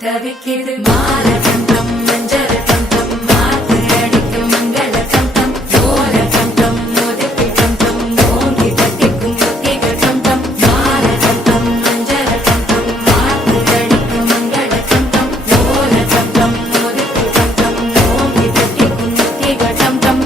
தவிக்கிது மால கண்டம் மஞ்சள் கண்டம் மாத்து அடிக்க மங்கள கண்டம் ஓல கண்டம் மோதிப்பி கண்டம் ஓங்கி தட்டிக்கும் ஒத்திகள் கண்டம் மால கண்டம் மஞ்சள் கண்டம் மாத்து அடிக்க மங்கள கண்டம் ஓல கண்டம் மோதிப்பி கண்டம் ஓங்கி தட்டிக்கும் ஒத்திகள் கண்டம்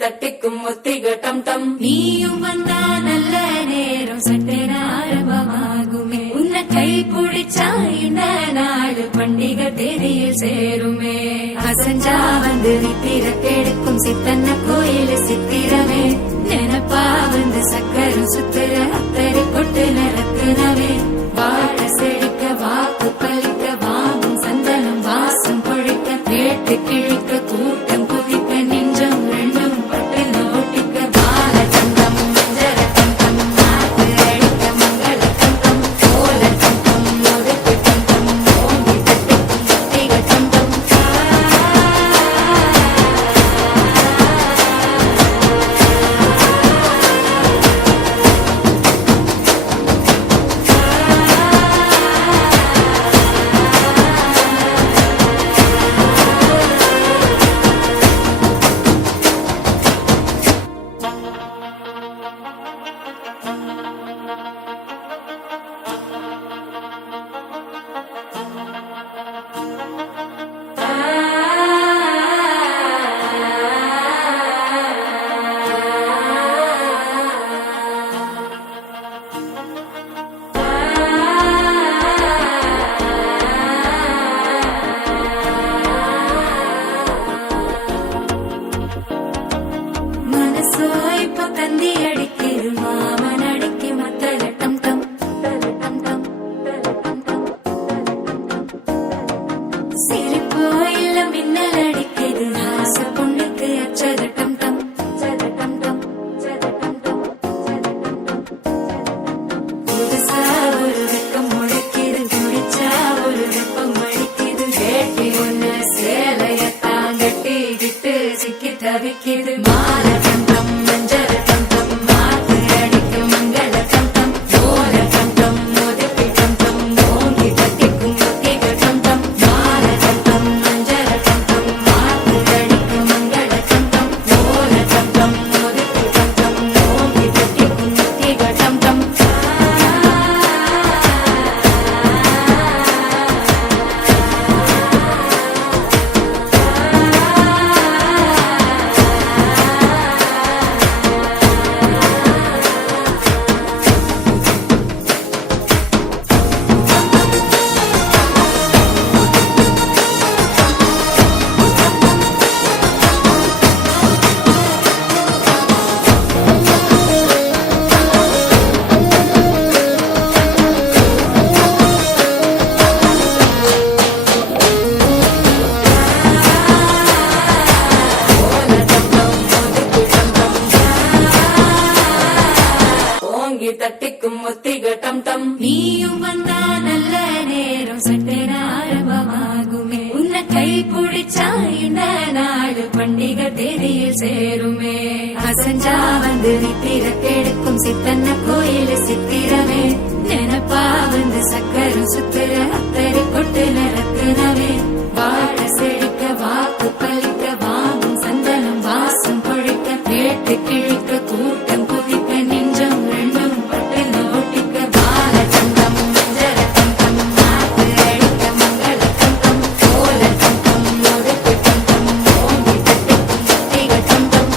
தட்டிக்கும் ஒத்திக டம் டம் நீயும் வந்தா நல்ல நேரம் சட்டென ஆரம்பமாகுமே உன்னை கை பிடிச்சா இந்த நாடு பண்டிகை தேதியில் சேருமே அசஞ்சா வந்து நித்திர கெடுக்கும் சித்தன்ன கோயில் சித்திரமே நினப்பா வந்து சக்கரம் சுத்துற அத்தரை கொட்டு நிறத்துனவே வாழ செழிக்க வாக்கு பலிக்க வாங்கும் சந்தனம் வாசம் பொழிக்க கேட்டு கிழிக்க கூட்டம் குதிக்க நெஞ்சம் ரெண்டும் தந்தி அடிக்கிது மாமன் அடிக்கி மத்தல டம் டம் டம் டம் சிரிப்போ இல்ல மின்னல் அடிக்கிது ஆச பொண்ணுக்கு அச்சத டம் டம் டம் டம் புதுசா ஒரு வெக்கம் முளைக்கிது குடிச்சா ஒரு வெப்பம் அடிக்கிது வேட்டி ஒண்ணு சேலையத்தான் கட்டிக்கிட்டு சிக்கி தவிக்கிது மால கண்டம் மஞ்சள் பிடிச்சா இந்த நாடு பண்டிகை தேதியில் சேருமே. அசஞ்சா வந்து நித்திர கெடுக்கும் சித்தன்ன கோயில் சித்திரமே. நினப்பா வந்து சக்கரம் சுத்துற அத்தரை கொட்டுல ரத்தினவே. வாழ செழிக்க வாக்கு பலிக்க வாங்கும் சந்தனம் வாசம் பொழிக்க கேட்டு கிழிக்க கூட்டம் குதிக்க நெஞ்சம் ரெண்டும் பட்டுல ஒட்டிக்க பால தந்தம் மஞ்சர தந்தம் நாட்டு அழிக்க மங்கள தந்தம் கோல தந்தம் ஒதுக்கு தந்தம் ஓங்கி தட்டிக்கும் முத்திக தந்தம்.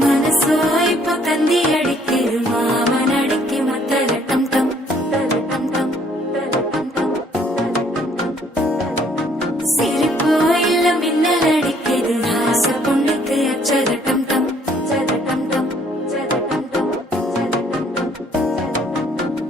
மனசோ இப்போ தந்தி அடிக்குது மாமன் அடிக்கு மத்தல டம் டம் டம் டம் சிரிப்போ இல்ல மின்னல் அடிக்குது ஆச பொண்ணுக்கு அச்சத டம் டம் டம் டம்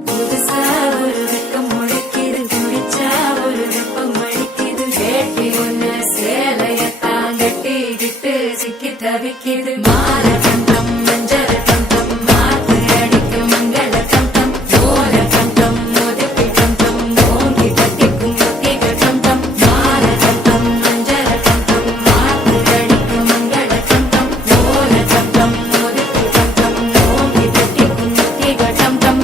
புதுசா ஒரு வெக்கம் முளைக்குது குடிச்சா ஒரு வெப்பம் அடிக்குது வேட்டி ஒண்ணு சேலையத்தான் கட்டிக்கிட்டு சிக்கி தவிக்குது மாற தந்தம் மஞ்சர தந்தம் மாத்து அடிக்க மங்கள தந்தம் ஓல தந்தம் ஒதுக்கி தந்தம் ஓங்கி தட்டிக்கும் முத்திக தந்தம் மாற தந்தம் மஞ்சர தந்தம் மாத்து அடிக்க மங்கள தந்தம் ஓல தந்தம் ஒதுக்கி தந்தம் ஓங்கி தட்டிக்கும் முத்திக தந்தம்.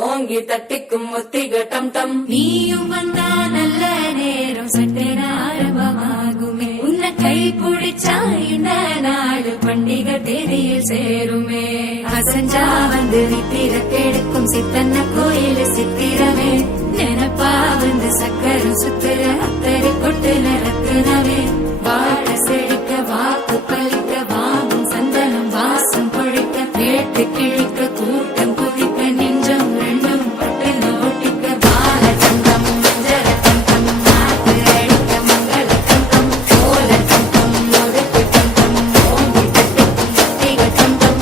ஓங்கி தட்டிக்கும் முத்திக டம் டம். நீயும் வந்தா நல்ல நேரம் சட்டென ஆரம்பமாகுமே. உன்னை கை பிடிச்சா இந்த நாடு பண்டிகை தேதியில் சேருமே. அசஞ்சா வந்து நித்திர கெடுக்கும் சித்தன்ன கோயில் சித்திரமே. நினப்பா வந்து சக்கரம் சுத்துற அத்தரை கொட்டுல ரத்தினவே. வாழ செழிக்க வாக்கு பலிக்க வாங்கும் சந்தனம் வாசம் பொழிக்க கேட்டு கிழிக்க கூட்டம் குதிக்க நெஞ்சம் ரெண்டும் பட்டுல ஒட்டிக்க பால தந்தம் மஞ்சர தந்தம் நாட்டு அழிக்க மங்கள தந்தம் கோல தந்தம் ஒதுக்கு தந்தம் ஓங்கி தட்டிக்கும் முத்திக தந்தம்.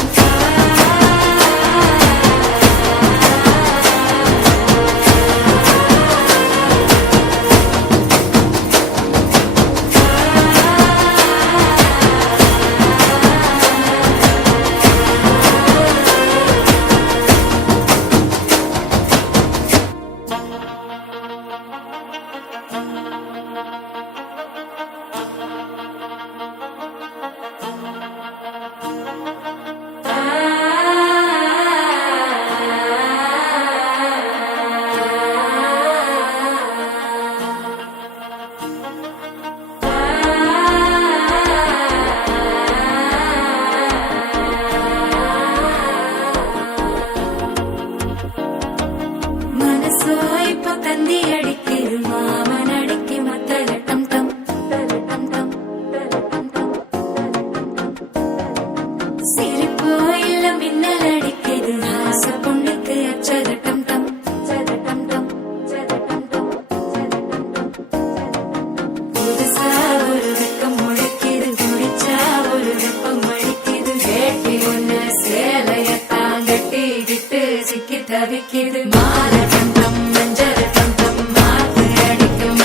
தவிக்குது மாற தந்தம் மஞ்சர தந்தம் மாத்து அடிக்கும்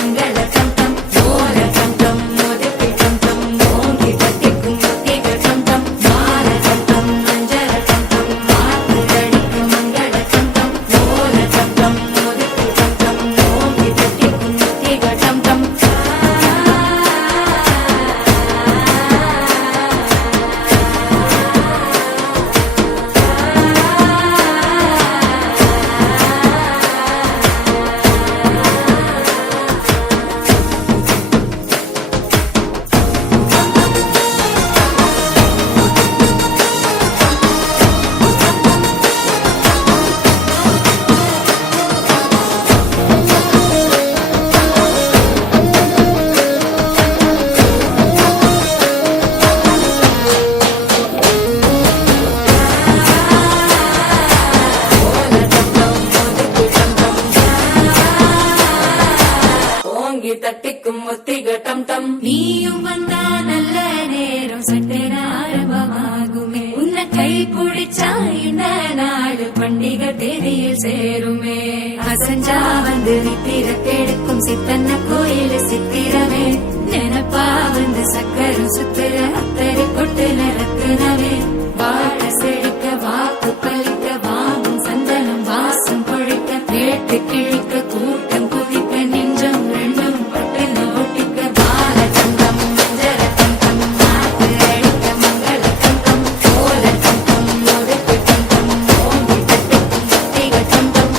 ஓங்கி தட்டிக்கும் ஒத்திக டம் டம் நீயும் வந்தா நல்ல நேரம் சட்டென ஆரம்பமாகுமே உன்னை கை பிடிச்சா இந்த நாடு பண்டிகை தேதியில் சேருமே அசஞ்சா வந்து நித்திர கெடுக்கும் சித்தன்ன கோயில் சித்திரமே நினப்பா வந்து சக்கரம் சுத்துற அத்தரை கொட்டு நிறத்துனவே வாழ செழிக்க வாக்கு பலிக்க வாங்கும் சந்தனம் வாசம் பொழிக்க கேட்டு கிழிக்க கூட்டம் குதிக்க நெஞ்சம் ரெண்டும் பட்டு ஒட்டிக்க பால தங்கம் மஞ்சர தங்கம் நாட்டு அழிக்க மங்கள தங்கம் கோல தங்கம் ஒதுக்கு தங்கம் ஓங்கி தட்டுக்கும் ஒத்திக தங்கம்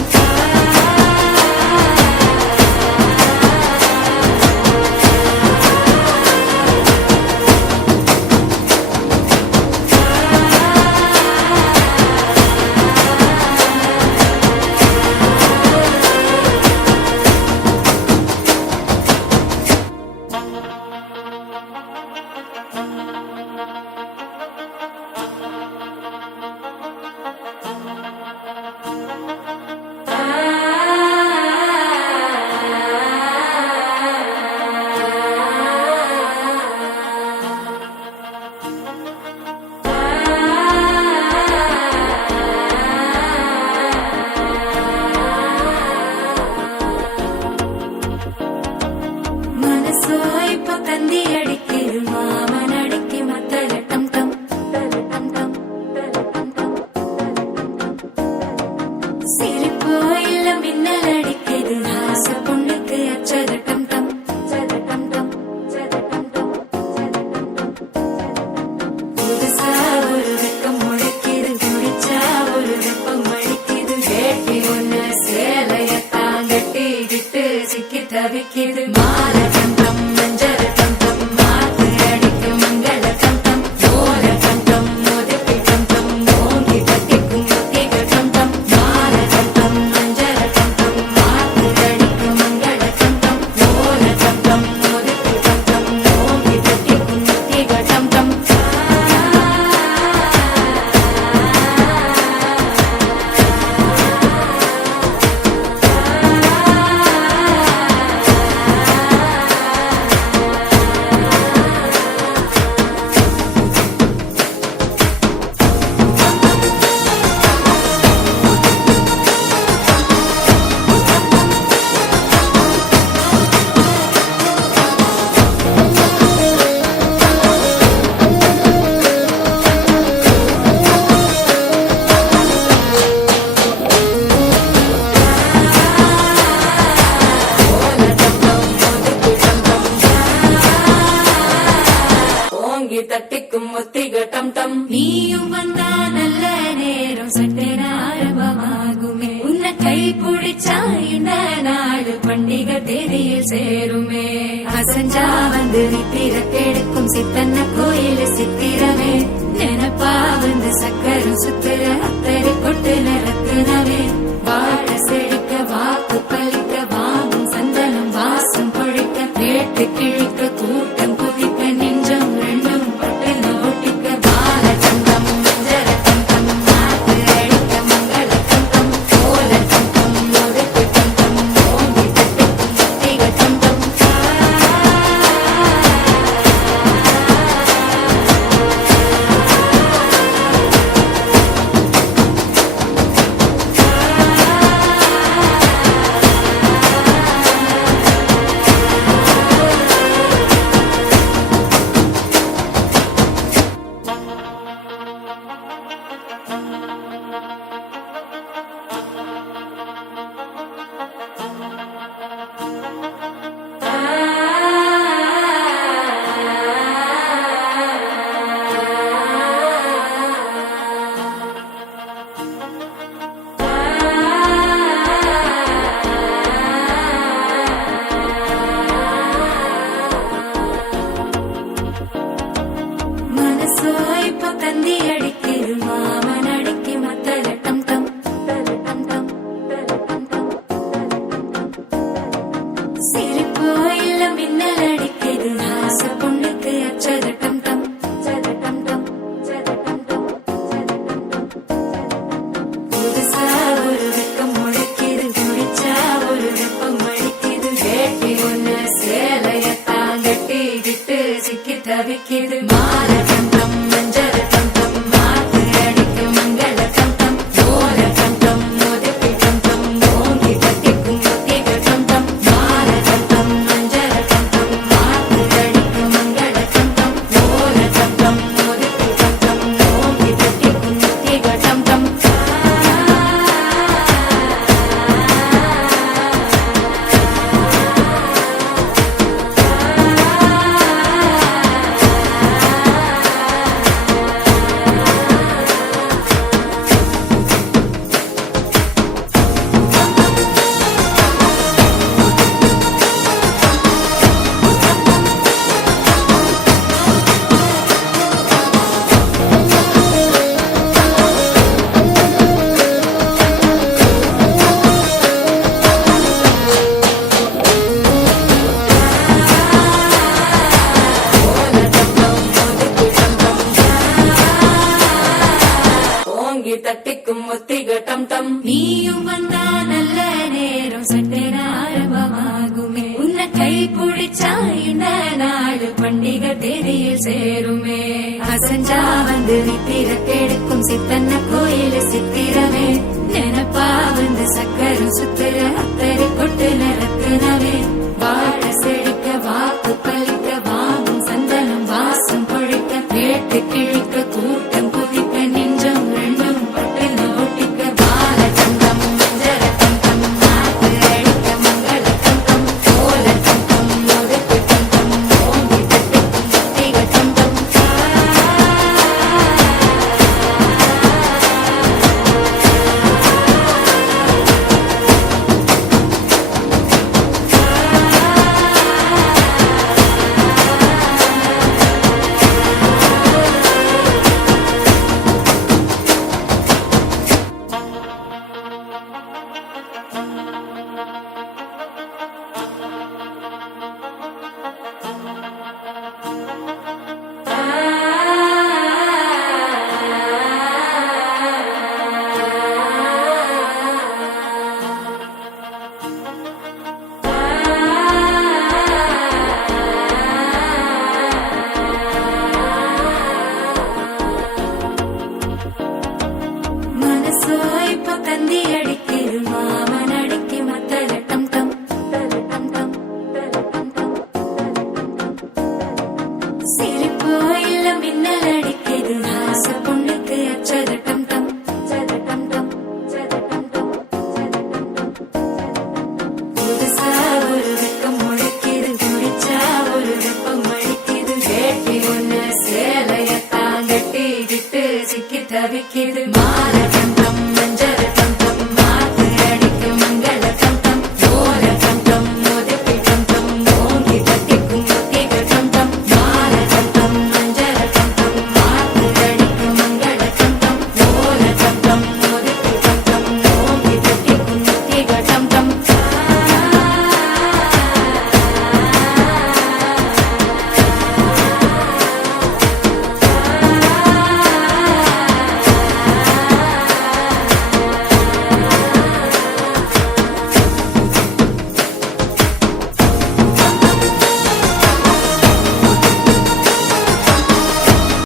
மனசோ இப்ப தந்தி அடிக்குது மாமன் அடிக்கு மத்தல டம் டம் டம் டம் சிரிப்போ இல்ல மின்னல் அடிக்குது ஆச பொண்ணுக்கு அச்சத டம் டம் டம் டம் புதுசா ஒரு வெக்கம் முளைக்குது குடிச்சா ஒரு வெப்பம் அடிக்குது வேட்டி ஒண்ணு சேலையத்தான் கட்டிக்கிட்டு சிக்கி தவிக்குது மால டம் டம் மஞ்சர டம் டம் மாத்து அடிக்க மங்கள டம் டம் ஓல டம் டம் ஒதுக்கி டம் டம் ஓங்கி தட்டிக்கும் ஒத்திக டம் டம் மால டம் டம் மஞ்சர டம் டம் மாத்து அடிக்க மங்கள டம் டம் ஓல டம் டம் ஒதுக்கி டம் டம் ஓங்கி தட்டிக்கும் ஒத்திக டம் டம் ஓங்கி தட்டிக்கும் ஒத்திக டம் டம் நீயும் வந்தா நல்ல நேரம் சட்டென ஆரம்பமாகுமே உன்னை கை பிடிச்சா இந்த நாடு பண்டிகை தேதியில் சேருமே அசஞ்சா வந்து நித்திர கெடுக்கும் சித்தன்ன கோயில் சித்திரமே நினப்பா வந்து சக்கரம் சுத்துற அத்தரை கொட்டு நிறத்துனவே வாழ செழிக்க வாக்கு பலிக்க வாங்கும் சந்தனம் வாசம் பொழிக்க கேட்டு கிழிக்க கூட்டம் குதிக்க நெஞ்சம் ரெண்டும் பட்டு ஒட்டிக்க பால தங்கம் மஞ்சர தங்கம் நாட்டு அழிக்க மங்கள தங்கம் கோல தங்கம் ஒதுக்கு தங்கம் ஓங்கி தட்டுக்கும் ஒத்திக தங்கம் தவிக்குது மால டம் டம் மஞ்சள் டம் டம் மாத்து அடிக்க மங்கள டம் டம் ஓல டம் டம் மோதிப்பி டம் டம் ஓங்கி தட்டிக்கும் ஒத்திக டம் டம் மால டம் டம் மஞ்சள் டம் டம் மாத்து அடிக்க மங்கள டம் டம் ஓல டம் டம் மோதிப்பி டம் டம் ஓங்கி தட்டிக்கும் ஒத்திக டம் டம் ஓங்கி தட்டிக்கும் ஒத்திக டம் டம் நீயும் வந்தா நல்ல நேரம் சட்டென ஆரம்பமாகுமே உன்னை கை பிடிச்சா இந்த நாடு பண்டிகை தேதியில் சேருமே அசஞ்சா வந்து நித்திர கெடுக்கும் சித்தன்ன கோயில் சித்திரமே நினப்பா வந்து சக்கரம் சுத்துற அத்தரி கொட்டு நிறத்துனவே வாழ செழிக்க வாக்கு பலிக்க வாங்கும் சந்தனம் வாசம் பொழிக்க கேட்டு கிழிக்க கூட்டம் குதிக்க நெஞ்சம் ரெண்டும் பட்டு ஒட்டிக்க பால தங்கம் மஞ்சள தங்கம் நாட்டு அழிக்க மங்கள தங்கம் கோல தங்கம் ஒதுக்கு தங்கம் ஓங்கி தட்டிக்கும் ஒத்திக தங்கம் மனசோ இப்ப தந்தி அடிக்குது மாமன் அடிக்கு மத்தல டம் டம் டம் டம் சிரிப்போ இல்ல மின்னல் அடிக்குது ஆசை பொண்ணுக்கு அச்சத டம் டம் டம் டம் புதுசா ஒரு வெக்கம் முளைக்குது குடிச்சா ஒரு வெப்பம் அடிக்குது வேட்டி ஒண்ணு சேலையத்தான் கட்டிக்கிட்டு சிக்கி தவிக்குது